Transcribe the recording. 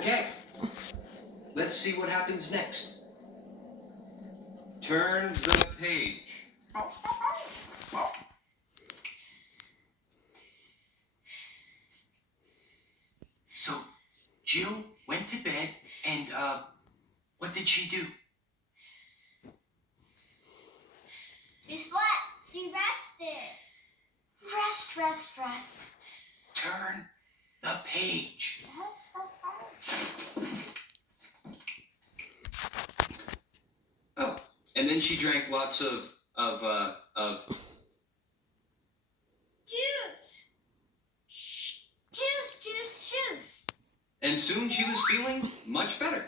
Okay, let's see what happens next. Turn the page. So, Jill went to bed, and, what did she do? She slept. She rested. Rest. Turn the page. Oh, and then she drank lots of Juice. and soon she was feeling much better.